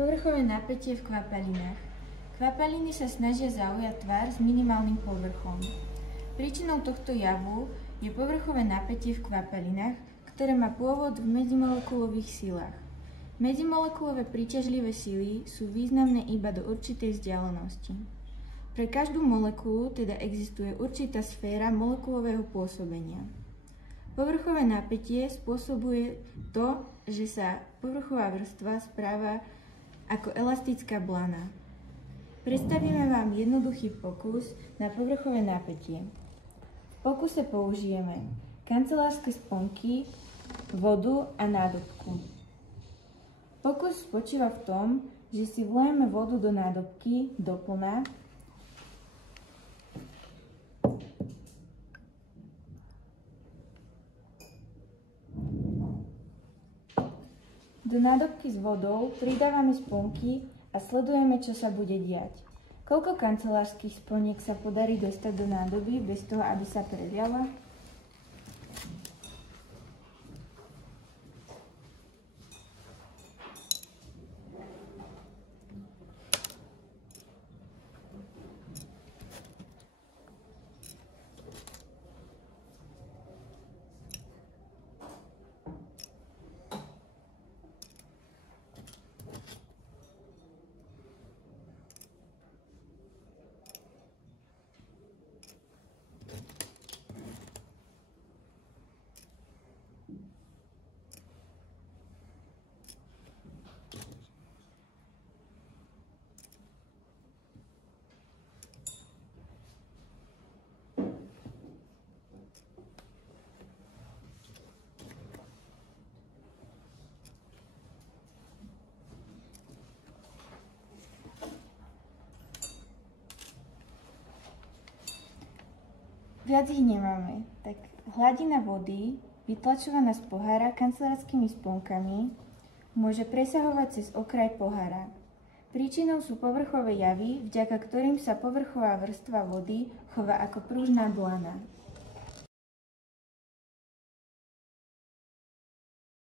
Povrchové napätie v kvapelinách. Kvapeliny sa snažia zaujať tvár s minimálnym povrchom. Príčinou tohto javu je povrchové napätie v kvapelinách, ktoré má pôvod v medzimolekulových silách. Medzimolekulové príťažlivé sily sú významné iba do určitej vzdialenosti. Pre každú molekulu teda existuje určitá sféra molekulového pôsobenia. Povrchové napätie spôsobuje to, že sa povrchová vrstva správa ako elastická blana. Predstavíme vám jednoduchý pokus na povrchové napätie. V pokuse použijeme kancelárske sponky, vodu a nádobku. Pokus spočíva v tom, že si vlejeme vodu do nádobky doplná do nádobky s vodou pridávame sponky a sledujeme, čo sa bude diať. Koľko kancelárskych sponiek sa podarí dostať do nádoby bez toho, aby sa preliala? Viac ich nemáme, tak hladina vody, vytlačovaná z pohára kancelárskymi sponkami, môže presahovať cez okraj pohára. Príčinou sú povrchové javy, vďaka ktorým sa povrchová vrstva vody chová ako pružná dlana.